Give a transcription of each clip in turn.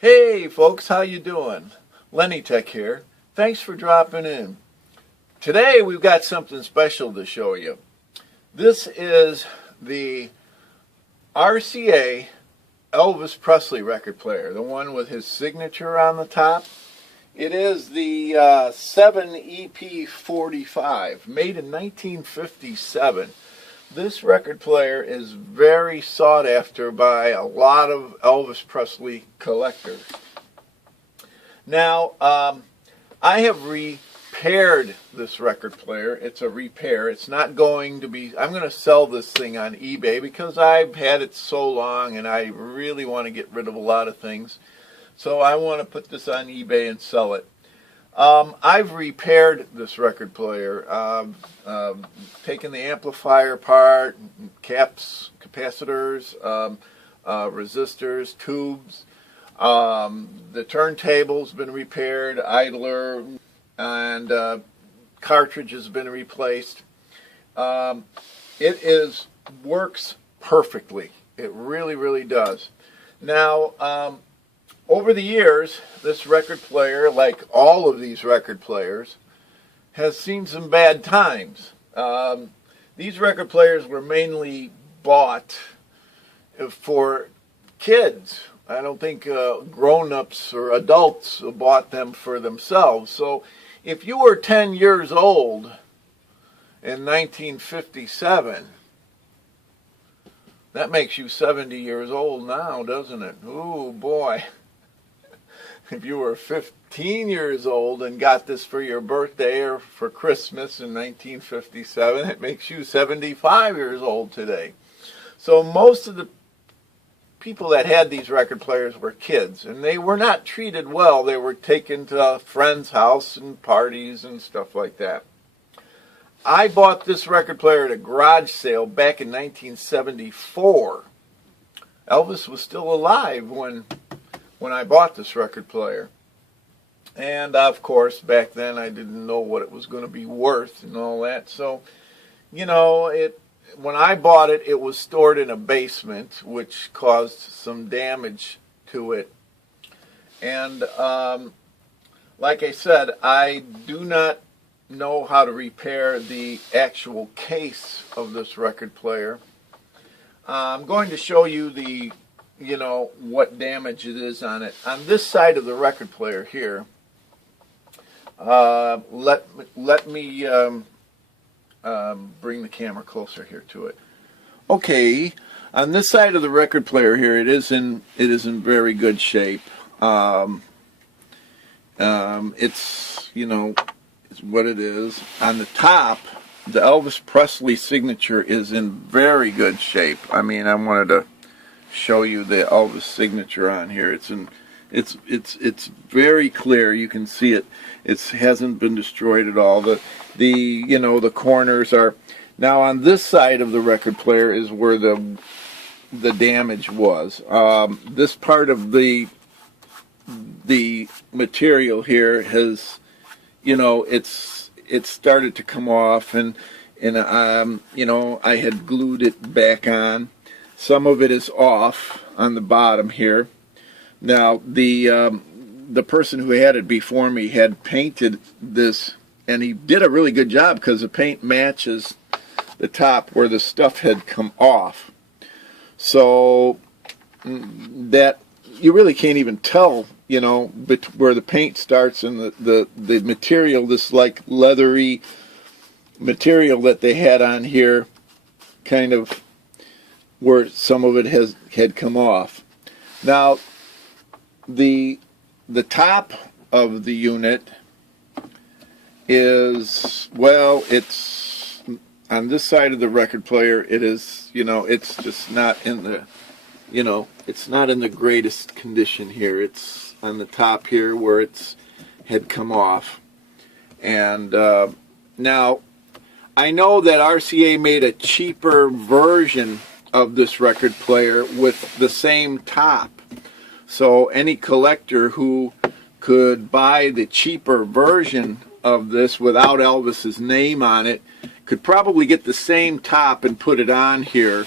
Hey folks, how you doing? Lenny Tech here. Thanks for dropping in. Today we've got something special to show you. This is the RCA Elvis Presley record player, the one with his signature on the top. It is the 7 EP45, made in 1957. This record player is very sought after by a lot of Elvis Presley collectors. Now, I have repaired this record player. It's a repair. It's not going to be, I'm going to sell this thing on eBay because I've had it so long and I really want to get rid of a lot of things. So I want to put this on eBay and sell it. I've repaired this record player, taken the amplifier apart, caps, capacitors, resistors, tubes. The turntable's been repaired, idler, and cartridge has been replaced. It works perfectly. It really, really does. Now, over the years, this record player, like all of these record players, has seen some bad times. These record players were mainly bought for kids. I don't think grown-ups or adults bought them for themselves. So if you were 10 years old in 1957, that makes you 70 years old now, doesn't it? Ooh, boy. If you were 15 years old and got this for your birthday or for Christmas in 1957, it makes you 75 years old today. So most of the people that had these record players were kids, and they were not treated well. They were taken to a friend's house and parties and stuff like that. I bought this record player at a garage sale back in 1974. Elvis was still alive when I bought this record player. And of course, back then I didn't know what it was going to be worth and all that. So, you know, when I bought it, it was stored in a basement, which caused some damage to it. And like I said, I do not know how to repair the actual case of this record player. I'm going to show you what damage it is on it. On this side of the record player here, let me bring the camera closer here to it. Okay, on this side of the record player here, it is in very good shape. It's what it is. On the top, the Elvis Presley signature is in very good shape. I mean, I wanted to show you the Elvis signature on here. It's very clear. You can see it. It hasn't been destroyed at all. The corners are. Now on this side of the record player is where the damage was. This part of the material here has, it's started to come off, and I had glued it back on. Some of it is off on the bottom here. Now, the person who had it before me had painted this, and he did a really good job because the paint matches the top where the stuff had come off. So that you really can't even tell, where the paint starts and the material, this like leathery material that they had on here, kind of where some of it had come off. Now, the top of the unit is, well, it's on this side of the record player. It is, it's just not in the, it's not in the greatest condition here. It's on the top here where it's had come off. And now, I know that RCA made a cheaper version of this record player with the same top. So any collector who could buy the cheaper version of this without Elvis's name on it could probably get the same top and put it on here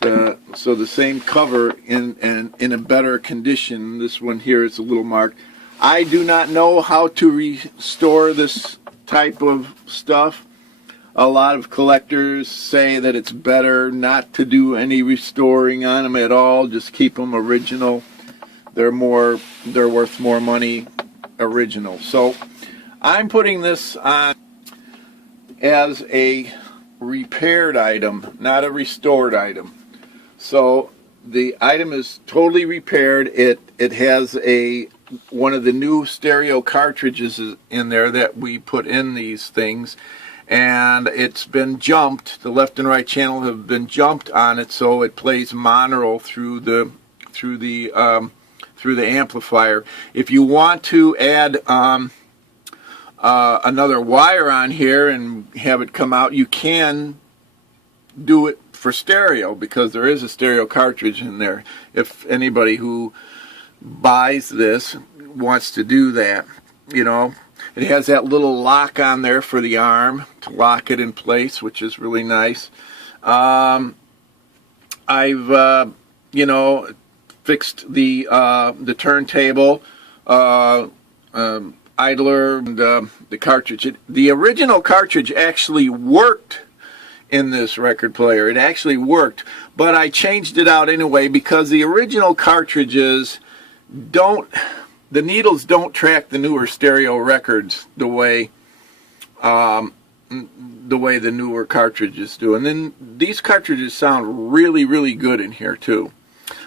so the same cover in a better condition. This one here is a little marked. I do not know how to restore this type of stuff. A lot of collectors say that it's better not to do any restoring on them at all. Just keep them original. They're worth more money original. So I'm putting this on as a repaired item, not a restored item. So the item is totally repaired. It has one of the new stereo cartridges in there that we put in these things, and it's been jumped. The left and right channel have been jumped on it, so it plays mono through the amplifier. If you want to add another wire on here and have it come out, you can do it for stereo, because there is a stereo cartridge in there. If anybody who buys this wants to do that, you know, it has that little lock on there for the arm to lock it in place, which is really nice. I've you know, fixed the turntable, idler, and the cartridge. The original cartridge actually worked in this record player. It actually worked, but I changed it out anyway because the original cartridges the needles don't track the newer stereo records the way the newer cartridges do. And then these cartridges sound really, really good in here too.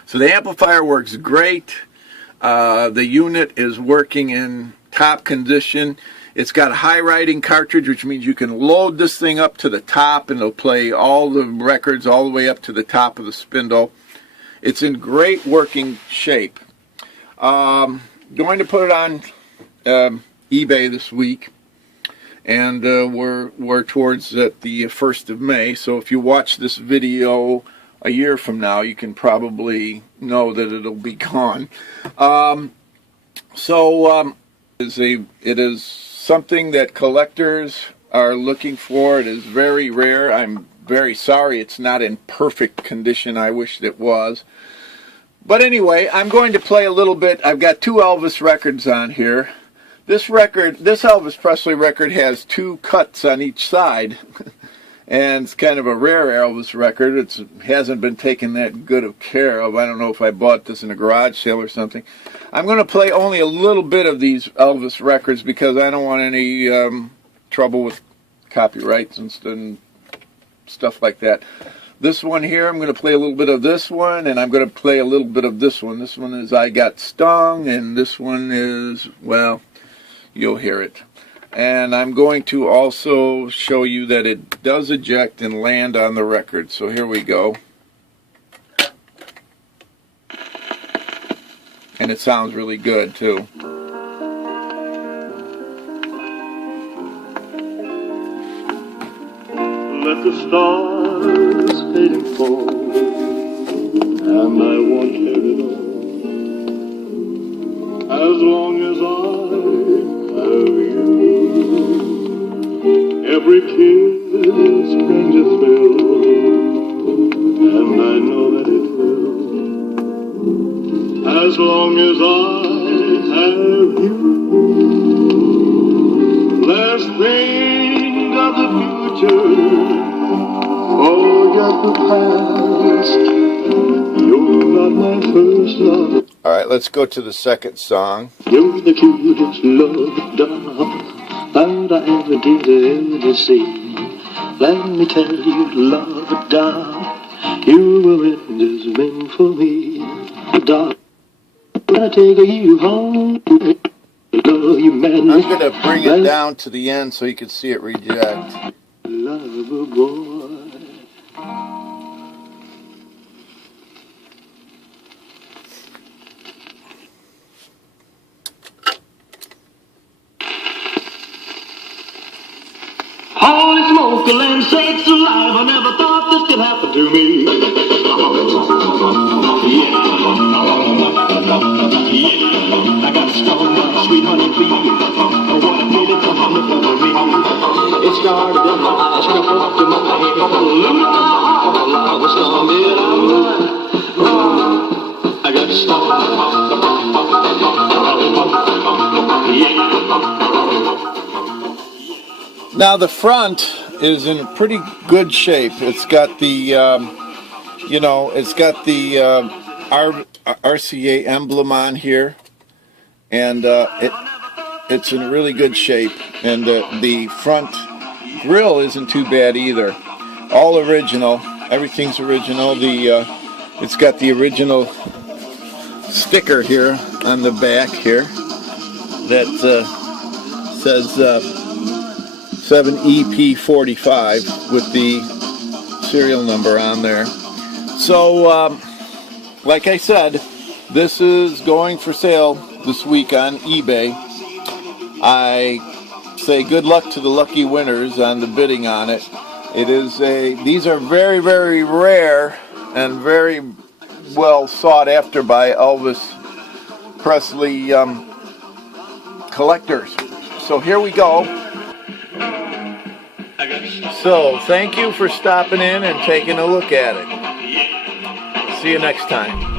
So the amplifier works great. The unit is working in top condition. It's got a high riding cartridge, which means you can load this thing up to the top and it'll play all the records all the way up to the top of the spindle. It's in great working shape. Going to put it on eBay this week, and we're towards the 1st of May, so if you watch this video a year from now, you can probably know that it'll be gone. It is something that collectors are looking for. It is very rare. I'm very sorry it's not in perfect condition. I wish it was. But anyway, I'm going to play a little bit. I've got 2 Elvis records on here. This Elvis Presley record has 2 cuts on each side. And it's kind of a rare Elvis record. It hasn't been taken that good of care of. I don't know if I bought this in a garage sale or something. I'm going to play only a little bit of these Elvis records because I don't want any trouble with copyrights and stuff like that. This one here, I'm going to play a little bit of this one, and I'm going to play a little bit of this one. This one is I Got Stung, and this one is, well, you'll hear it. And I'm going to also show you that it does eject and land on the record. So here we go. And it sounds really good too. Let the stars fade and fall, and I won't care at all, as long as I have you. Every kiss brings a thrill, and I know that it will, as long as I have you. Let's think of the future, forget the past. You're not my first love. Alright, let's go to the second song. You're the cutest love doll that I ever did see. Let me tell you, love doll, you were just meant for me. Doll, I take you home. Love you, man. I'm going to bring it down to the end so you can see it reject. Lover boy. Holy smoke, the land sakes alive, I never thought this could happen to me. Yeah, I got a strong, sweet honeybee. Oh, what a feeling so wonderful for me. It started in my eyes, crept up to my head, losing my heart, I was storming. Now the front is in pretty good shape. It's got the, it's got the RCA emblem on here, and it's in really good shape. And the front grill isn't too bad either. All original. Everything's original. It's got the original sticker here on the back here that says 7EP45 with the serial number on there. So, like I said, this is going for sale this week on eBay. I say good luck to the lucky winners on the bidding on it. These are very, very rare and very well sought after by Elvis Presley collectors. So here we go. So thank you for stopping in and taking a look at it. See you next time.